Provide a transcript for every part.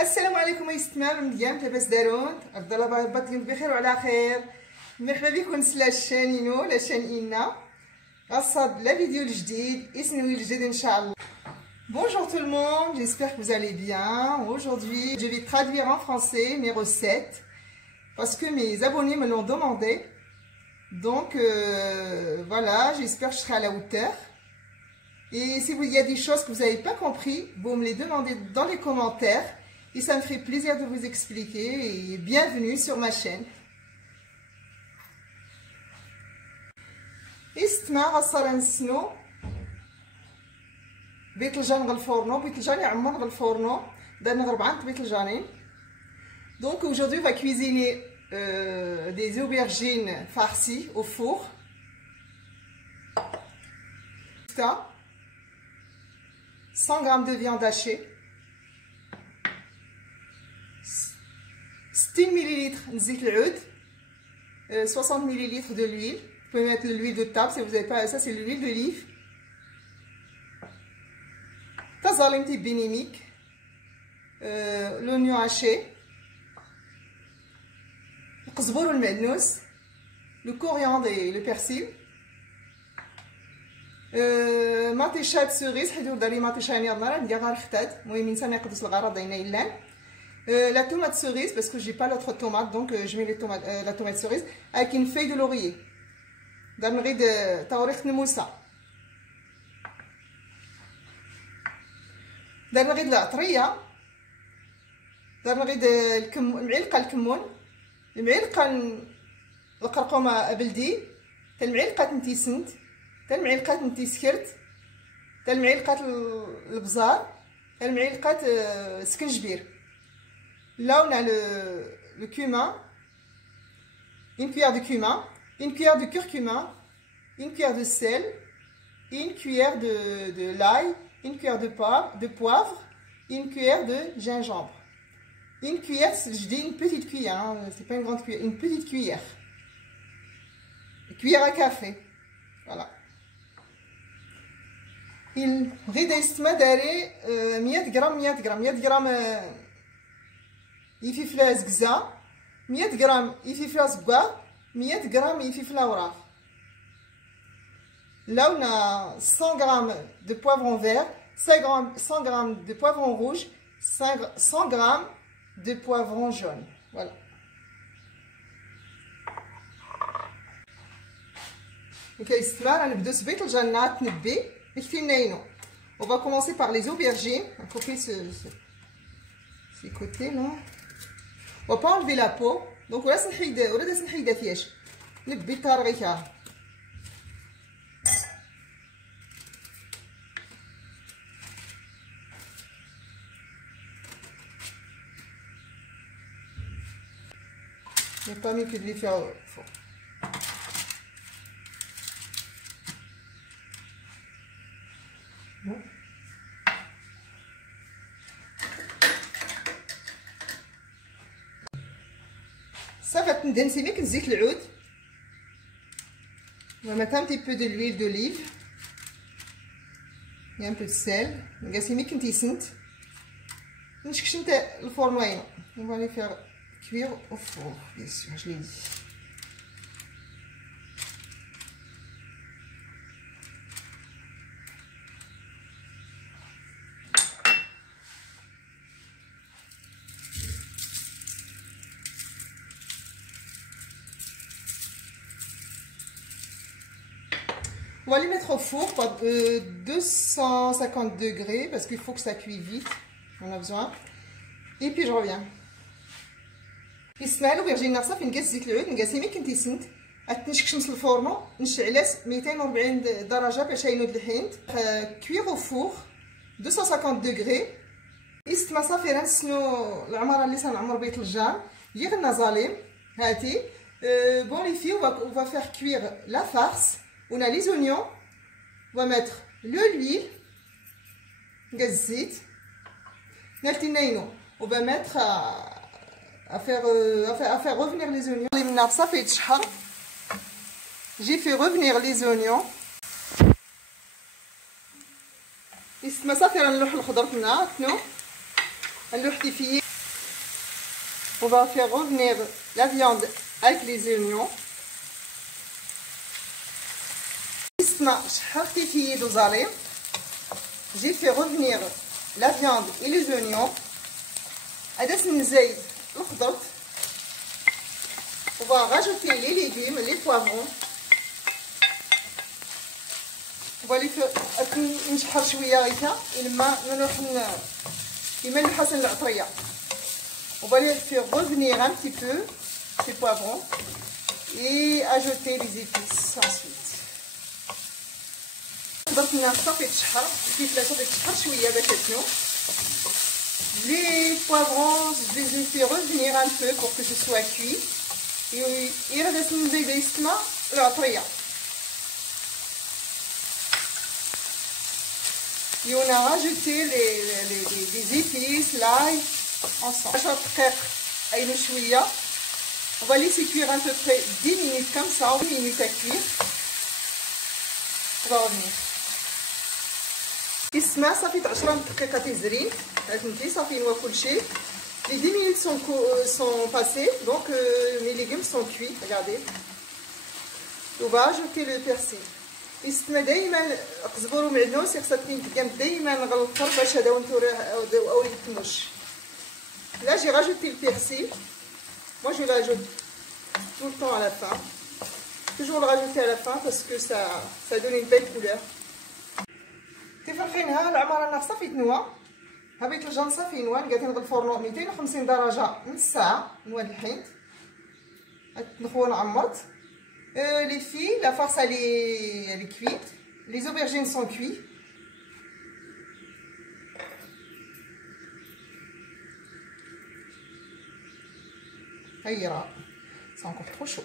السلام عليكم ايستماع مزيان لاباس دارون عبد الله باطلين بخير وعلى خير. مرحبا بكم سلا شانينو لا شان إنا غصاد لا فيديو الجديد اسمه الجديد ان شاء الله. Bonjour tout le monde, j'espère que vous allez bien. Aujourd'hui, je vais traduire en français mes recettes parce que mes abonnés me l'ont demandé. Donc voilà, j'espère que je serai à la hauteur. Et si il y a des choses que vous n'avez pas compris, vous me les demandez dans les commentaires et ça me ferait plaisir de vous expliquer. Et bienvenue sur ma chaîne. استمع غصر نسنو بيت الجان غالفورنو بيت الجان يعمر غالفورنو درنا غربعة بيت الجانين. Donc aujourd'hui on va cuisiner des aubergines farcies au four. 100 g de viande hachée, 60 ml de زيت العود, 60 ml de l'huile. Vous pouvez mettre l'huile de table si vous n'avez pas ça, c'est l'huile d'olive. Tazalimti bénémique, l'oignon haché, le qzbour المعدنوس, le coriandre et le persil. مطيشة سوريس حيت داري مطيشة يعني النهار ندير غير ختاد المهم انسان يقدس الغرض داينا يلان. La tomate cerise parce que j'ai pas l'autre tomate donc je mets les tomates, la tomate cerise avec une feuille de laurier. دار نغيد توريخ نموسة, دار نغيد العطرية, دار نغيد المعلقة الكمون, المعلقة القرقومة بلدي, المعلقة نتيسنت, المعلقة نتيسكرت, المعلقة البزار, المعلقة سكنجبير. Là on a le cumin, une cuillère de cumin, une cuillère de curcuma, une cuillère de sel, une cuillère de l'ail, une cuillère de poivre, une cuillère de gingembre. Une cuillère, je dis une petite cuillère, hein, c'est pas une grande cuillère, une petite cuillère. Une cuillère à café. Voilà. Il reste madari 100 g 100 g 100 g يفيفلا زكزا, 100 غرام يفيفلا صباغ, 100 غرام يفيفلا اوراق. Là on a 100 g de poivron vert, 100 g de poivron rouge, 100 g de poivron jaune. Voilà. Ok, on va commencer par les aubergines. On va couper ces côtés là. On va pas enlever la peau. Donc on laisse نحيد فياش نبي طارغيها. Il n'y a pas mieux que de les faire au four. Bon. Ça va ندهن سميك نزيت العود. On va mettre un petit peu de l'huile d'olive et un peu de sel. نلقى سميك نتيسنت. نشكشنت الفور موين. On va les faire cuire au four, bien sûr, je l'ai dit. On va les mettre au four par 250 degrés parce qu'il faut que ça cuise vite. On a besoin. Et puis je reviens. اسمع الأوبرجين ناقصة فين نقص زيت العود نقاسي مي كنتي سنت نشكشمس الفورنو نشعلس 240 درجة باش ينوض الحين. كويغ او فور 250 degrés. استما صافي راه نسنو العمارة اللي سنعمر بيت الجان اللي غنا ظالم هاتي. Bon les filles, on va faire cuire la farce. On a les oignons, on va mettre l'huile, gazit, on va mettre à faire revenir les oignons. J'ai fait revenir les oignons. Et ce matin, on va faire un الخضر تاعنا نلوح فيه On va faire revenir la viande avec les oignons. J'ai fait revenir la viande et les oignons. On va rajouter les légumes, les poivrons. On va les faire نشحر شويه غير لما نروح يملح حسن العطريه. On va les faire revenir un petit peu ces poivrons et ajouter les épices ensuite. درت لنا صافي تشحر كيف لا صافي تشحر شويه باش تنو. Les poivrons, je les ai fait revenir un peu pour que ce soit cuit. Et il reste une déguisement العطريه. Et on a rajouté les épices, l'ail, ensemble. On va laisser cuire à peu près 10 minutes comme ça, 10 minutes à cuire. On va revenir. السماء صافي 10 دقيقة تزرين. فهمتي صافي نوا كلشي. Les 10 minutes sont passées, donc mes légumes sont cuits. Regardez. On va ajouter le persil. يستمى دايما قزبر ومعدنوس خصها تقام دايما غلطر باش هذا او يتموش. Là j'ai rajouté le persil. Moi je l'ajoute tout le temps à la fin. Toujours le rajouter à la fin parce que ça donne une belle couleur. تفرخينها العمارة ناقصة صافي تنوى. هبيت الجان صافي نوى لقيت نغل الفرن 250 درجة نص ساعة نوى الحين. نخوان عمرت. Les filles, la farce elle est cuite. Les aubergines sont cuites. Ça ira. C'est encore trop chaud.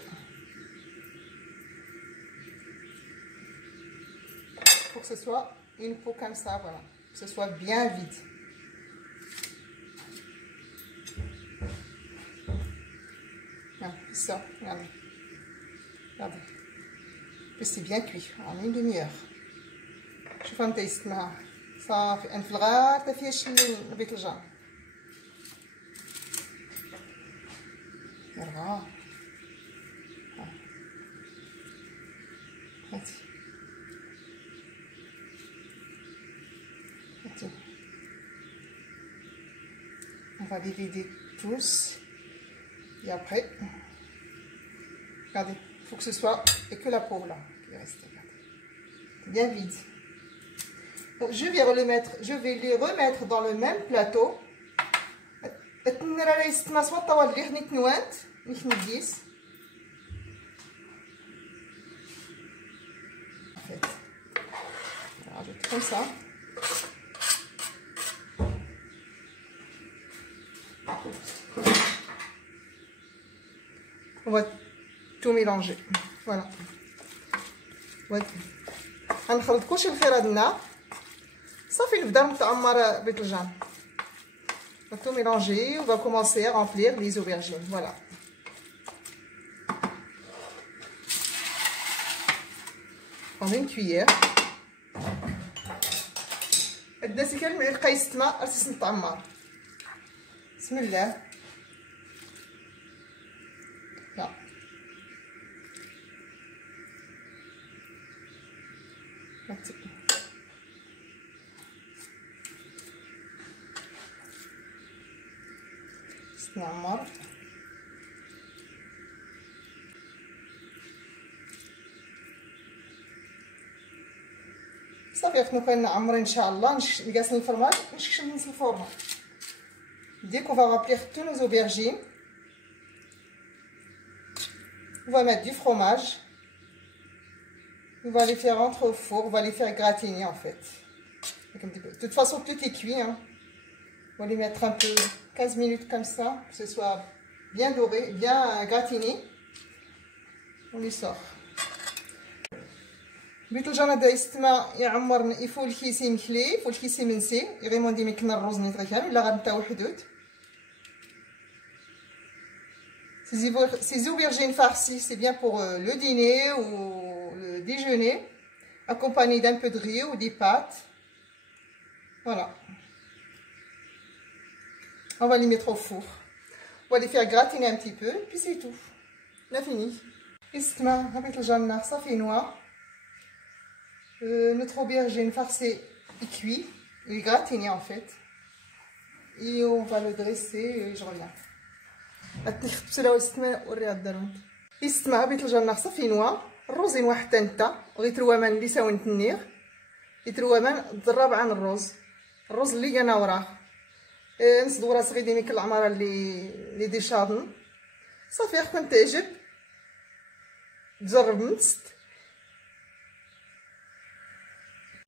Pour que ce soit une peau comme ça, voilà. Que ce soit bien vide. Ça, regardez. Regardez. Puis c'est bien cuit en une demi-heure. شوف انت يستمها صافي انا في الغار حتى فيها شي نبيت الجار يرغى هاتي هاتي. On va les vider tous et après regardez. Il faut que ce soit et que la peau là qui est restée bien vide. Donc, je vais les remettre dans le même plateau. En fait, rajoute comme ça. On va tout mélanger. Voilà. غنخلط كلشي الخيره دنا صافي نبدا نتعمر بالباذنجان. On va tout mélanger. On va commencer à remplir les aubergines. Voilà. Prendre une cuillère. الداسي كان معلقه يستما راسي نتعمر. بسم الله. لا. نعمر صافي خصنا كنعمر ان شاء الله نقاسن الفرماج نشكشم نص الفرن. Dès qu'on va remplir tous nos aubergines, on va mettre du fromage. On va les faire rentrer au four, on va les faire gratiner en fait. De toute façon tout est cuit, hein. On va les mettre un peu 15 minutes comme ça, que ce soit bien doré, bien gratiné. On les sort. الباذنجان هذا يستمع يعمر يفو الكيسي مكلي يفو الكيسي منسي يغيمون ديما كنا الرز نيطرا كامل ولا غنبتاو حدود. Ces aubergines farcies, c'est bien pour le dîner ou le déjeuner, accompagné d'un peu de riz ou des pâtes. Voilà. On va les mettre au four. va les faire gratiner un petit peu, puis c'est tout. On a fini. Isma, avec le jaune, ça fait noir. Notre aubergine farcie est cuit, il est gratiné en fait. Et on va le dresser et je reviens. Isma, avec le jaune, ça fait noir. الرز واحد انت غيتروى من اللي ساون التنير يتروى من ضرب عن الرز اللي انا وراه نص دوره صغير ديما العماره اللي دي شادن صافي اخوان تعجب تجرب نست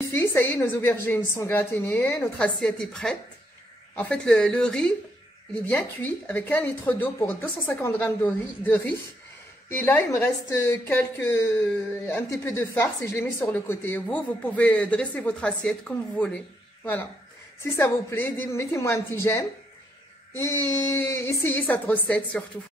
ici ça y est nos aubergines sont gratinées, notre assiette est prête. En fait le riz il est bien cuit avec 1 litre d'eau pour 250 grammes de riz. Et là, il me reste un petit peu de farce et je l'ai mis sur le côté. Vous pouvez dresser votre assiette comme vous voulez. Voilà. Si ça vous plaît, mettez-moi un petit j'aime et essayez cette recette surtout.